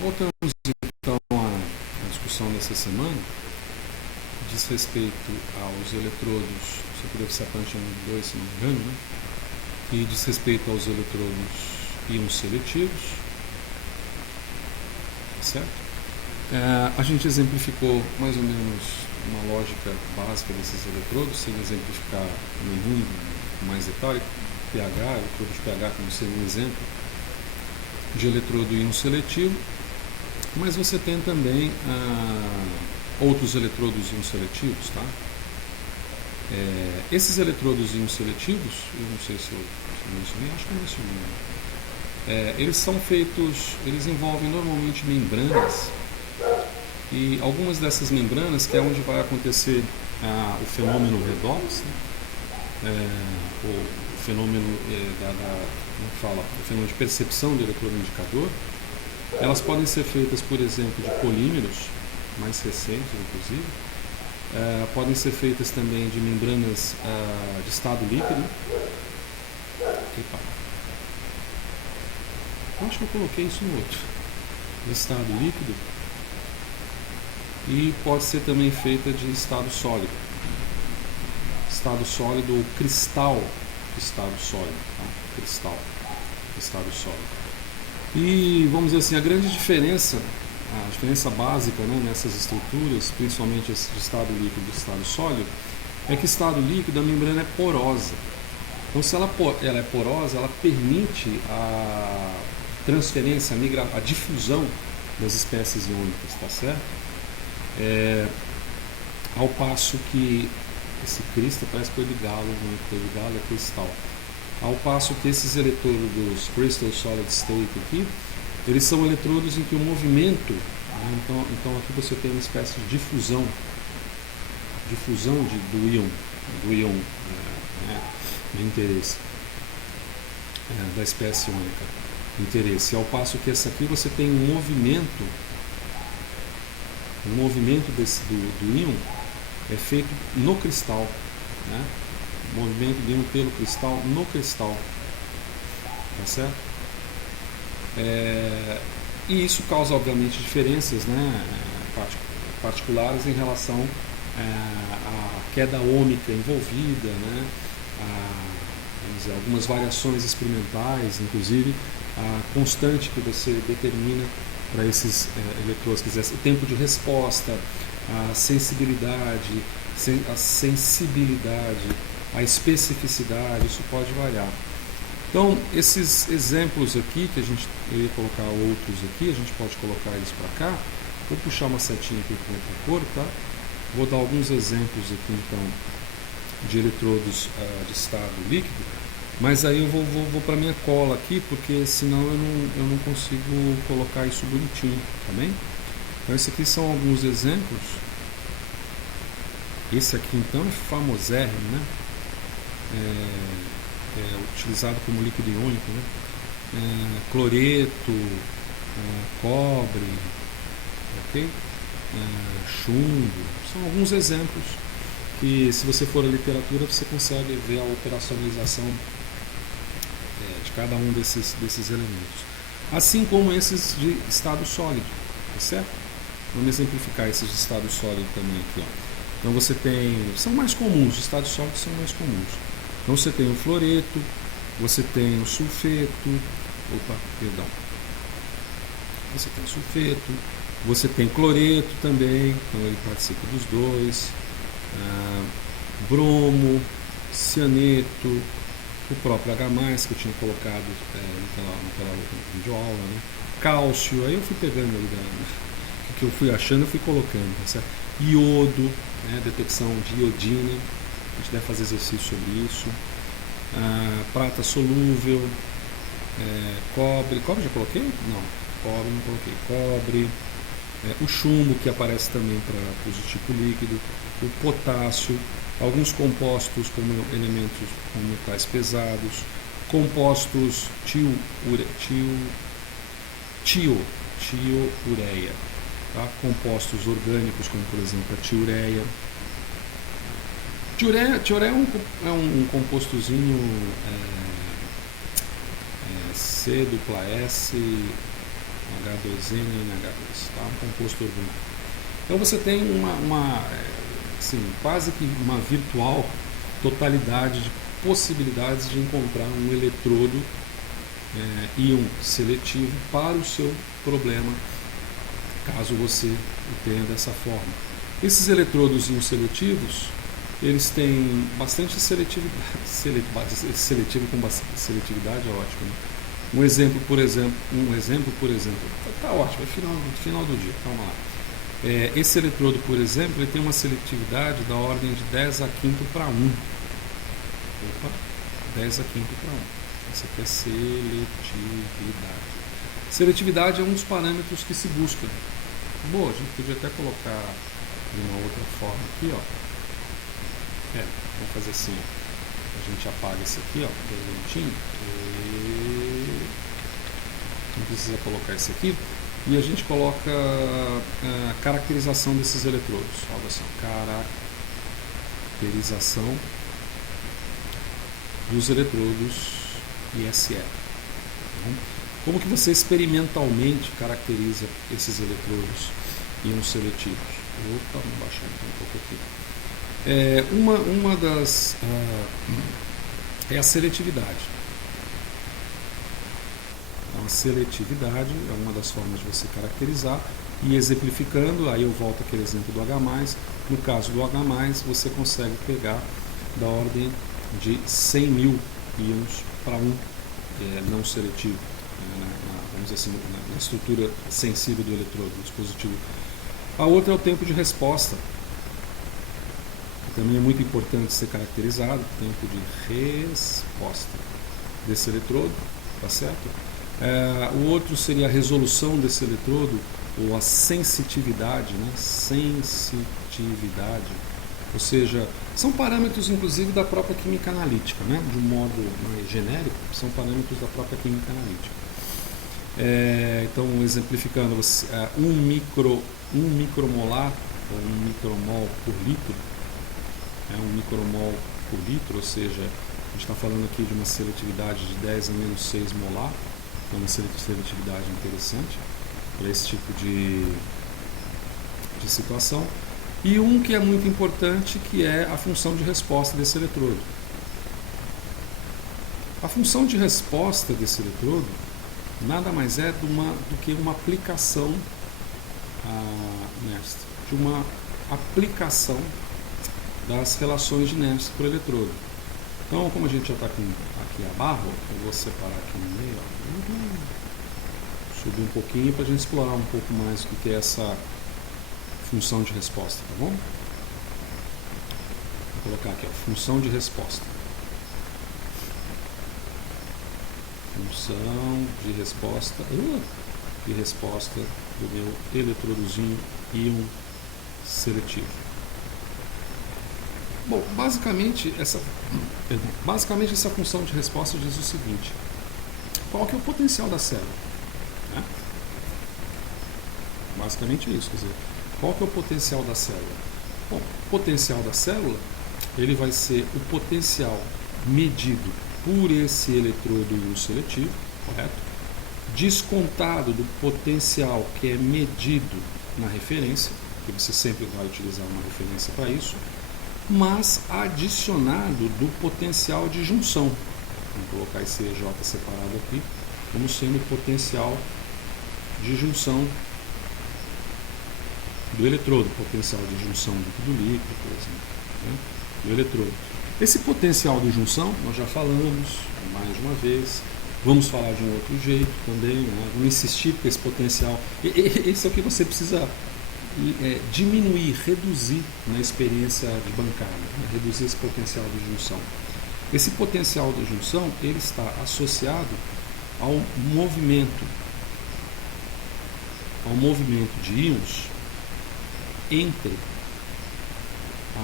Voltamos então à discussão dessa semana, diz respeito aos eletrodos, isso aqui deve ser a prancha número 2, se não me engano, né? E diz respeito aos eletrodos íons seletivos, certo? A gente exemplificou mais ou menos uma lógica básica desses eletrodos, sem exemplificar nenhum mais detalhe, pH, eletrodo de pH como sendo um exemplo de eletrodo íon seletivo, mas você tem também outros eletrodos íon seletivos, tá? Esses eletrodos íon seletivos, eu não sei se eu mencionei, acho que eu mencionei. Eles são feitos, eles envolvem normalmente membranas, e algumas dessas membranas, que é onde vai acontecer o fenômeno redox, né? O fenômeno o fenômeno de percepção do eletrodo indicador, elas podem ser feitas, por exemplo, de polímeros, mais recentes inclusive, podem ser feitas também de membranas de estado líquido. Epa. Acho que eu coloquei isso no outro, de estado líquido, e pode ser também feita de estado sólido ou cristal de estado sólido, tá? Cristal de estado sólido. E vamos dizer assim, a grande diferença, a diferença básica, né, nessas estruturas, principalmente esse de estado líquido e de estado sólido, é que estado líquido a membrana é porosa. Então, se ela é porosa, ela permite a transferência, a difusão das espécies iônicas, tá certo? Ao passo que esse cristal parece coisa de galo, não é coisa de galo, é cristal. Ao passo que esses eletrodos Crystal Solid State aqui, eles são eletrodos em que o movimento, né, então aqui você tem uma espécie de difusão do íon de interesse, da espécie iônica de interesse. Ao passo que essa aqui você tem um movimento do íon é feito no cristal, né? O movimento do íon pelo cristal no cristal, tá certo? E isso causa obviamente diferenças, né, particulares em relação à queda ômica envolvida, né, vamos dizer, algumas variações experimentais, inclusive a constante que você determina para esses eletrodos, quer dizer, o tempo de resposta, a sensibilidade, a especificidade, isso pode variar. Então, esses exemplos aqui, que eu ia colocar outros aqui, a gente pode colocar eles para cá. Vou puxar uma setinha aqui com outra cor, tá? Vou dar alguns exemplos aqui, então, de eletrodos de estado líquido, mas aí eu vou para minha cola aqui, porque senão eu não consigo colocar isso bonitinho, tá bem? Então, esses aqui são alguns exemplos. Esse aqui, então, é famosérrimo, né? Utilizado como líquido iônico, né? Cloreto, cobre, ok? Chumbo, são alguns exemplos que, se você for à literatura, você consegue ver a operacionalização de cada um desses elementos, assim como esses de estado sólido, tá certo? Vamos exemplificar esses de estado sólido também aqui, ó. Então você tem, são mais comuns, os estados sólidos são mais comuns. Então você tem o fluoreto, você tem o sulfeto, você tem sulfeto, você tem cloreto também, então ele participa dos dois, bromo, cianeto, o próprio H+, que eu tinha colocado naquela outra videoaula, né? Cálcio, aí eu fui pegando ali o que eu fui achando, eu fui colocando, tá certo? Iodo, né? Detecção de iodina, a gente deve fazer exercício sobre isso. Prata solúvel, cobre já coloquei? Não, cobre não coloquei. Cobre, o chumbo, que aparece também para uso tipo líquido, o potássio, alguns compostos como elementos como metais pesados, compostos tioureia, tá? Compostos orgânicos como, por exemplo, a tiureia. Tiureia é um compostozinho C dupla S, H2NNH2, tá? Um composto orgânico. Então você tem assim, quase que uma virtual totalidade de possibilidades de encontrar um eletrodo íon seletivo para o seu problema, caso você o tenha dessa forma. Esses eletrodos íon seletivos, eles têm bastante seletividade, seletivo com bastante seletividade é ótimo, né? Um exemplo, por exemplo, tá ótimo, é final do dia, calma lá. Esse eletrodo, por exemplo, ele tem uma seletividade da ordem de 10 a quinto para 1. Opa, 10 a quinto para 1. Essa aqui é seletividade. Seletividade é um dos parâmetros que se busca. Boa, a gente podia até colocar de uma outra forma aqui, ó. Vamos fazer assim, ó. A gente apaga esse aqui, ó, bonitinho. Não precisa colocar esse aqui. E a gente coloca a caracterização desses eletrodos. Olha só, caracterização dos eletrodos ISE. Como que você experimentalmente caracteriza esses eletrodos íons seletivos? Opa, vamos baixar um pouco aqui. Uma das é a seletividade. A seletividade é uma das formas de você caracterizar, e exemplificando, aí eu volto àquele exemplo do H+. No caso do H+, você consegue pegar da ordem de 100 mil íons para um não seletivo, vamos dizer assim, na estrutura sensível do eletrodo, do dispositivo. A outra é o tempo de resposta, que também é muito importante ser caracterizado, tempo de resposta desse eletrodo, tá certo? O outro seria a resolução desse eletrodo, ou a sensitividade, né? Sensitividade, ou seja, são parâmetros inclusive da própria química analítica, né? De um modo mais genérico, são parâmetros da própria química analítica. Então, exemplificando, um micromolar, ou um micromol por litro, um micromol por litro, ou seja, a gente está falando aqui de uma seletividade de 10 a menos 6 molar, é uma seletividade interessante para esse tipo de situação. E um que é muito importante, que é a função de resposta desse eletrodo. A função de resposta desse eletrodo nada mais é do que uma aplicação de uma aplicação das relações de Nernst por eletrodo. Então, como a gente já está aqui a barra, eu vou separar aqui no meio, subir um pouquinho para a gente explorar um pouco mais o que é essa função de resposta, tá bom? Vou colocar aqui, ó, função de resposta. Função de resposta do meu eletrodozinho íon seletivo. Bom, basicamente essa função de resposta diz o seguinte: qual que é o potencial da célula? Né? Basicamente isso, quer dizer, qual que é o potencial da célula? Bom, o potencial da célula, ele vai ser o potencial medido por esse eletrodo íon seletivo, correto? Descontado do potencial que é medido na referência, que você sempre vai utilizar uma referência para isso, mas adicionado do potencial de junção. Vamos colocar esse EJ separado aqui, como sendo o potencial de junção do eletrodo, potencial de junção líquido-líquido, por exemplo, né, do eletrodo. Esse potencial de junção, nós já falamos mais de uma vez, vamos falar de um outro jeito também, né, vamos insistir porque esse potencial, esse é o que você precisa diminuir, reduzir na experiência de bancada, né, reduzir esse potencial de junção. Esse potencial de junção, ele está associado ao movimento de íons entre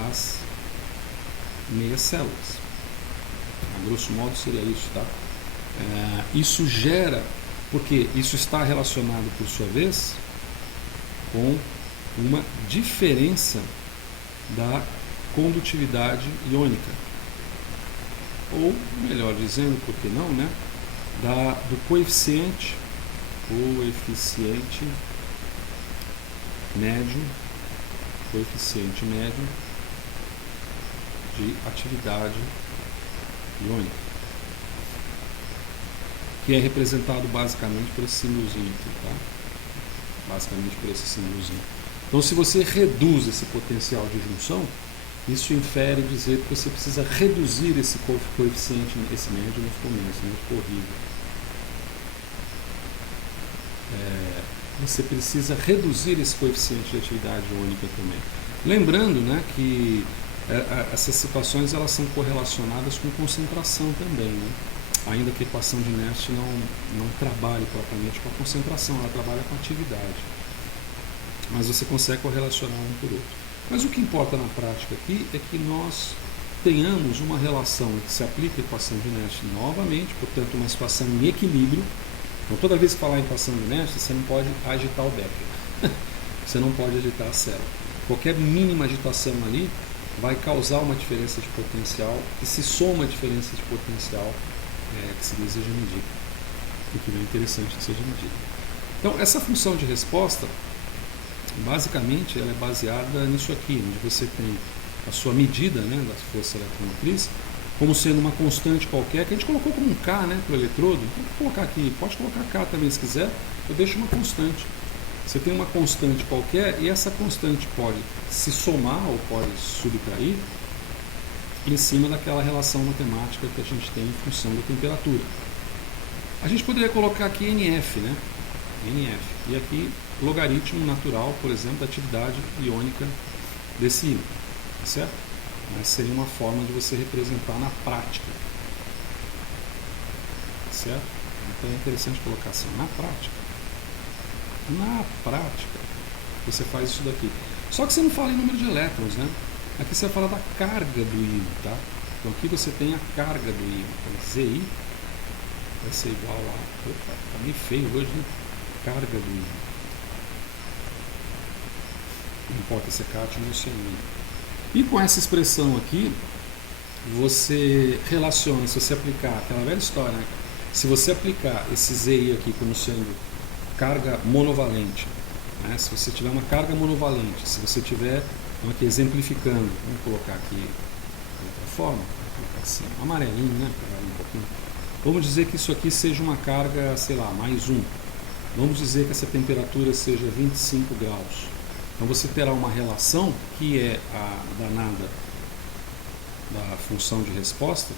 as meias células. A grosso modo seria isso, tá? Isso gera, porque isso está relacionado, por sua vez, com uma diferença da condutividade iônica, ou melhor dizendo, por que não, né, do coeficiente coeficiente médio de atividade iônica, que é representado basicamente por esse símbolozinho aqui, tá? Basicamente por esse símbolozinho. Então, se você reduz esse potencial de junção, isso infere dizer que você precisa reduzir esse coeficiente, esse médio não ficou menos, não ficou horrível. Você precisa reduzir esse coeficiente de atividade iônica também. Lembrando, né, que essas situações elas são correlacionadas com concentração também, né? Ainda que a equação de Nernst não trabalhe propriamente com a concentração, ela trabalha com a atividade. Mas você consegue correlacionar um por outro. Mas o que importa na prática aqui é que nós tenhamos uma relação que se aplica a equação de Nernst novamente, portanto uma situação em equilíbrio. Então toda vez que falar em equação de Nernst, você não pode agitar o Becker. Você não pode agitar a célula. Qualquer mínima agitação ali vai causar uma diferença de potencial que se soma a diferença de potencial que se deseja medir, o que não é interessante que seja medida. Então, essa função de resposta, basicamente, ela é baseada nisso aqui, onde você tem a sua medida, né, da força eletromotriz, como sendo uma constante qualquer, que a gente colocou como um K, né, para o eletrodo. Então, vou colocar aqui, pode colocar K também se quiser, eu deixo uma constante. Você tem uma constante qualquer e essa constante pode se somar ou pode subtrair em cima daquela relação matemática que a gente tem em função da temperatura. A gente poderia colocar aqui NF, né? NF. E aqui logaritmo natural, por exemplo, da atividade iônica desse íon. Tá certo? Mas seria uma forma de você representar na prática. Tá certo? Então é interessante colocar assim, na prática. Na prática, você faz isso daqui. Só que você não fala em número de elétrons, né? Aqui você vai falar da carga do íon, tá? Então aqui você tem a carga do íon. Então ZI vai ser igual a... Opa, tá meio feio hoje, né? Carga do íon. Não importa se é cátion ou se é íon. E com essa expressão aqui, você relaciona, se você aplicar aquela velha história, né? Se você aplicar esse ZI aqui como sendo carga monovalente, né? Se você tiver uma carga monovalente, se você tiver... Então aqui exemplificando, vamos colocar aqui de outra forma, vamos colocar assim, amarelinho, né? Um pouquinho. Vamos dizer que isso aqui seja uma carga, sei lá, mais 1. Vamos dizer que essa temperatura seja 25 graus. Então você terá uma relação que é a danada da função de resposta,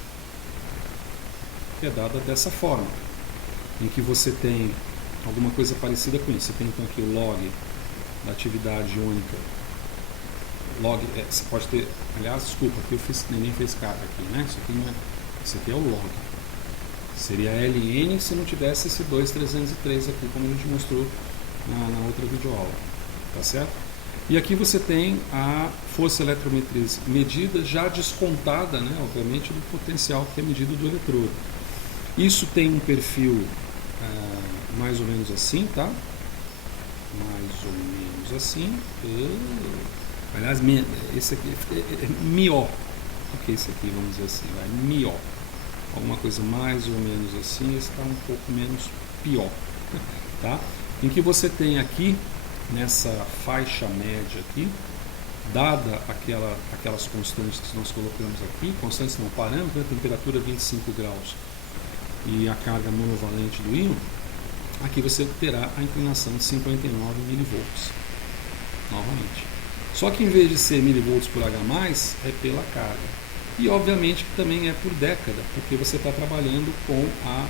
que é dada dessa forma, em que você tem alguma coisa parecida com isso. Você tem então aqui o log da atividade iônica. Log, você pode ter, aliás, desculpa, aqui eu fiz, ninguém fez carga aqui, né? Isso aqui é o log. Seria ln se não tivesse esse 2,303 aqui, como a gente mostrou na outra videoaula, tá certo? E aqui você tem a força eletromotriz medida, já descontada, né, obviamente, do potencial que é medido do eletrodo. Isso tem um perfil mais ou menos assim, tá? Mais ou menos assim. Aliás, esse aqui é mió. O que é esse aqui, vamos dizer assim? Vai mió. Alguma coisa mais ou menos assim, esse está um pouco menos pior. Tá? Em que você tem aqui, nessa faixa média aqui, dada aquelas constantes que nós colocamos aqui, constantes não, parâmetros, né? Temperatura 25 graus e a carga monovalente do íon, aqui você terá a inclinação de 59 milivolts. Novamente. Só que em vez de ser milivolts por H+, é pela carga. E obviamente que também é por década, porque você está trabalhando com a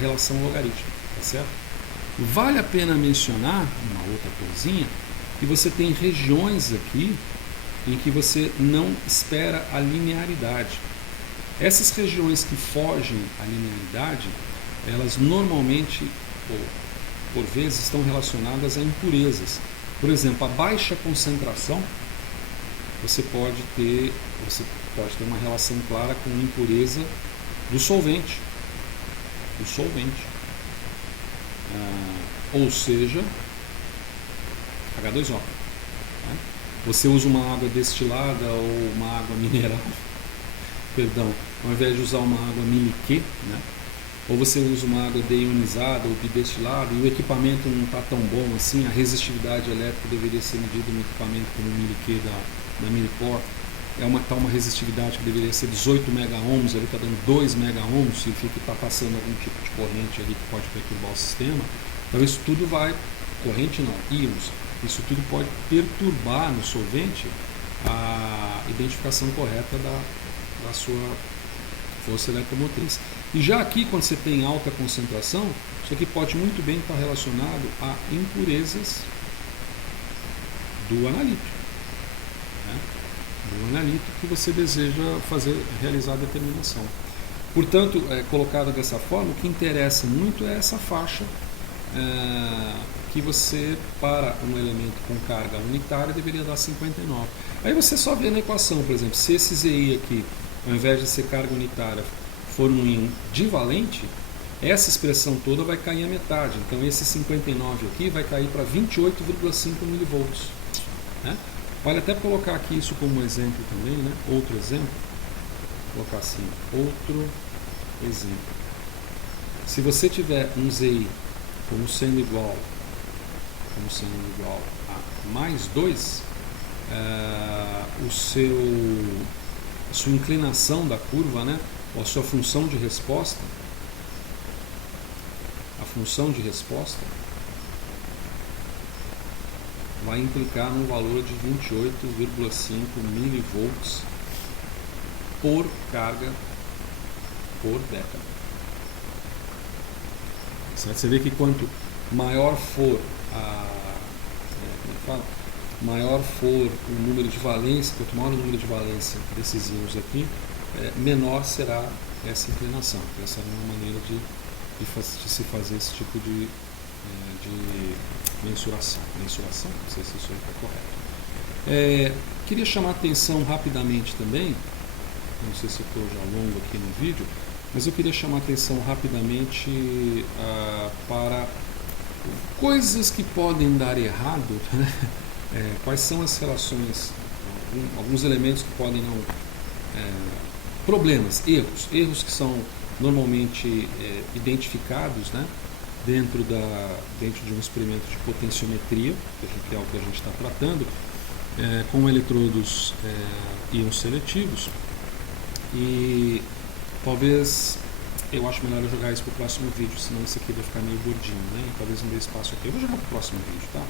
relação logarítmica, tá certo? Vale a pena mencionar, uma outra coisinha, que você tem regiões aqui em que você não espera a linearidade. Essas regiões que fogem à linearidade, elas normalmente, ou por vezes, estão relacionadas a impurezas. Por exemplo, a baixa concentração, você pode ter uma relação clara com a impureza do solvente. Ou seja, H2O. Né? Você usa uma água destilada ou uma água mineral, perdão, ao invés de usar uma água miliquê, né? ou você usa uma água deionizada ou bidestilada e o equipamento não está tão bom assim, a resistividade elétrica deveria ser medida no equipamento como o Miliq da Milipor, uma resistividade que deveria ser 18 mega-ohms, ele está dando 2 mega-ohms, significa que está passando algum tipo de corrente ali que pode perturbar o sistema. Então isso tudo vai, corrente não, íons, isso tudo pode perturbar no solvente a identificação correta da sua força eletromotriz. E já aqui, quando você tem alta concentração, isso aqui pode muito bem estar relacionado a impurezas do analito, né? Do analito que você deseja realizar a determinação. Portanto, colocado dessa forma, o que interessa muito é essa faixa que você, para um elemento com carga unitária, deveria dar 59. Aí você só vê na equação, por exemplo, se esse ZI aqui, ao invés de ser carga unitária, for um íon divalente, essa expressão toda vai cair a metade. Então esse 59 aqui vai cair para 28,5 milivolts. Né? Vale até colocar aqui isso como exemplo também, né? Outro exemplo. Vou colocar assim, outro exemplo. Se você tiver um ZI como sendo igual a mais 2, sua inclinação da curva, né, ou a sua função de resposta, vai implicar num valor de 28,5 milivolts por carga por década. Certo? Você vê que quanto maior for maior for o número de valência, quanto maior o número de valência desses íons aqui, menor será essa inclinação. Essa é uma maneira de se fazer esse tipo de mensuração. Não sei se isso aí está correto. Queria chamar a atenção rapidamente também, não sei se eu estou já longo aqui no vídeo, mas eu queria chamar a atenção rapidamente para coisas que podem dar errado, né? Quais são as relações, alguns elementos que podem não... problemas, erros que são normalmente identificados, né? dentro de um experimento de potenciometria, que é o que a gente está tratando, com eletrodos íons seletivos. E talvez eu acho melhor eu jogar isso para o próximo vídeo, senão esse aqui vai ficar meio gordinho, né? E talvez não dê espaço aqui. Eu vou jogar para o próximo vídeo, tá?